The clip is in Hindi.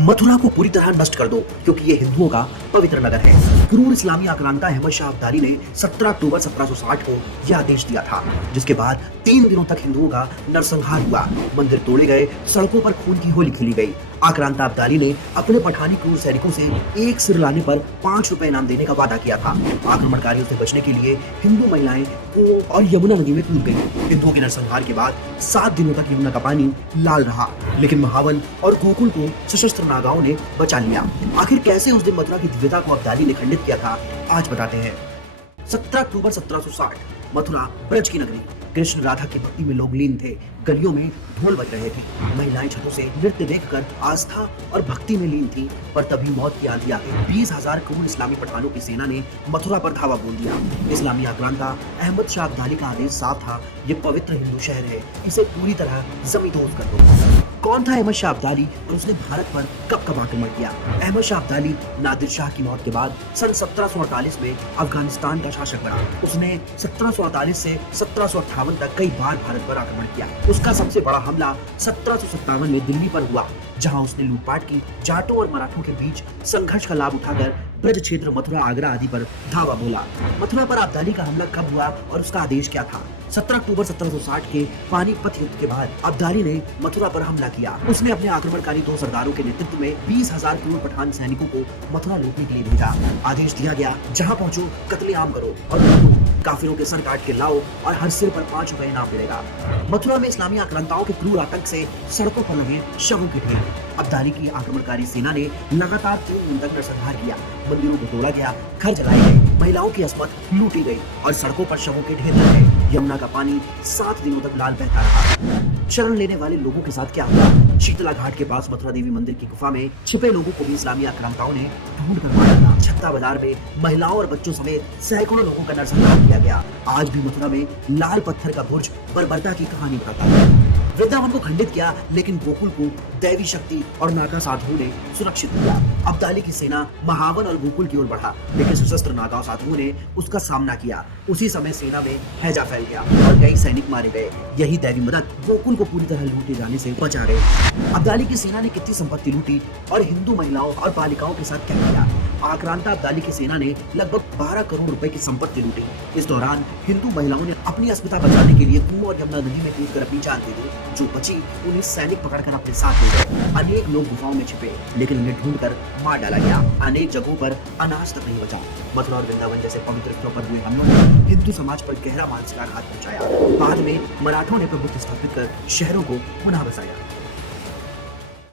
मथुरा को पूरी तरह नष्ट कर दो क्योंकि ये हिंदुओं का पवित्र नगर है। क्रूर इस्लामी आक्रांता अहमद शाह अब्दाली ने 17 अक्टूबर 1760 को यह आदेश दिया था, जिसके बाद 3 दिनों तक हिंदुओं का नरसंहार हुआ। मंदिर तोड़े गए, सड़कों पर खून की होली खेली गई। आक्रांता अब्दाली ने अपने पठानी क्रूर सैनिकों से एक सिर लाने पर 5 रुपए इनाम देने का वादा किया था। आक्रमणकारियों से बचने के लिए हिंदू महिलाएं कुओं और यमुना नदी में कूद गईं। हिंदुओं के नरसंहार के बाद 7 दिनों तक यमुना का पानी लाल रहा, लेकिन महावन और गोकुल को सशस्त्र नागाओं ने बचा लिया। आखिर कैसे उस दिन मथुरा की दिव्यता को अब्दाली ने खंडित किया था, आज बताते हैं। 17 अक्टूबर 1760 मथुरा ब्रज की नगरी। कृष्ण राधा की भक्ति में लोग लीन थे। गलियों में ढोल बज रहे थे। महिलाएं छतों से नृत्य देखकर आस्था और भक्ति में लीन थी। पर तभी मौत की आंधी आ गई। 20,000 क्रूर इस्लामी पठानों की सेना ने मथुरा पर धावा बोल दिया। इस्लामी आक्रांता अहमद शाह अब्दाली का आदेश साफ था, ये पवित्र हिंदू शहर है, इसे पूरी तरह जमींदोज कर दो। कौन था अहमद शाह अब्दाली और उसने भारत पर कब कब आक्रमण किया? अहमद शाह अब्दाली नादिर शाह की मौत के बाद सन 1748 में अफगानिस्तान का शासक बना। उसने 1748 से 1758 तक कई बार भारत पर आक्रमण किया। उसका सबसे बड़ा हमला 1757 में दिल्ली पर हुआ, जहां उसने लूटपाट की। जाटों और मराठों के बीच संघर्ष का लाभ उठाकर ब्रज क्षेत्र, मथुरा, आगरा आदि पर धावा बोला। मथुरा पर अब्दाली का हमला कब हुआ और उसका आदेश क्या था? 17 अक्टूबर 1760 के पानीपत युद्ध के बाद अब्दाली ने मथुरा पर हमला किया। उसने अपने आक्रमणकारी 2 सरदारों के नेतृत्व में 20,000 क्रूर पठान सैनिकों को मथुरा लूटने के लिए भेजा। आदेश दिया गया, जहां पहुंचो कत्लेआम करो और काफिरों के सर काट के लाओ और हर सिर पर 5 रुपए इनाम मिलेगा। मथुरा में इस्लामी आक्रांताओं के क्रूर आतंक से सड़कों पर लगे शवों के ढेर। अब्दाली की आक्रमणकारी सेना ने लगातार 3 दिन तक नरसंहार किया। मंदिरों को तोड़ा गया, घर जलाए गए, महिलाओं की अस्मत लूटी गई और सड़कों पर शवों के ढेर लग गए। यमुना का पानी 7 दिनों तक लाल बहता रहा। शरण लेने वाले लोगों के साथ क्या हुआ? शीतला घाट के पास मथुरा देवी मंदिर की गुफा में छिपे लोगों को भी इस्लामी आक्रांताओं ने ढूंढ कर मारा था। छत्ता बाजार में महिलाओं और बच्चों समेत सैकड़ों लोगों का नरसंहार किया गया। आज भी मथुरा में लाल पत्थर का बुर्ज बर्बरता की कहानी बताता है। वृंदावन को खंडित किया, लेकिन गोकुल को दैवी शक्ति और नागा साधुओं ने सुरक्षित किया। अब्दाली की सेना महावन और गोकुल की ओर बढ़ा, लेकिन सशस्त्र नागा साधुओं ने उसका सामना किया। उसी समय सेना में हैजा फैल गया और कई सैनिक मारे गए। यही दैवी मदद गोकुल को पूरी तरह लूटे जाने से बचा गई। अब्दाली की सेना ने कितनी संपत्ति लूटी और हिंदू महिलाओं और बालिकाओं के साथ क्या किया? आक्रांता अब्दाली की सेना ने लगभग 12 करोड़ रुपए की संपत्ति लूटी। इस दौरान हिंदू महिलाओं ने अपनी अस्मिता बचाने के लिए कुओं और यमुना नदी में कूदकर अपनी जान दे दी। जो बची उन्हें सैनिक पकड़कर अपने साथ ले गए। अनेक लोग गुफाओं में छिपे, लेकिन उन्हें ढूंढकर मार डाला गया। अनेक जगहों पर अनाज तक नहीं बचा। मथुरा और वृंदावन जैसे पवित्र स्थलों पर हुए हमलों ने हिंदू समाज पर गहरा मानसिक आघात पहुंचाया। बाद में मराठों ने प्रभुत्व स्थापित कर शहरों को पुनः बसाया।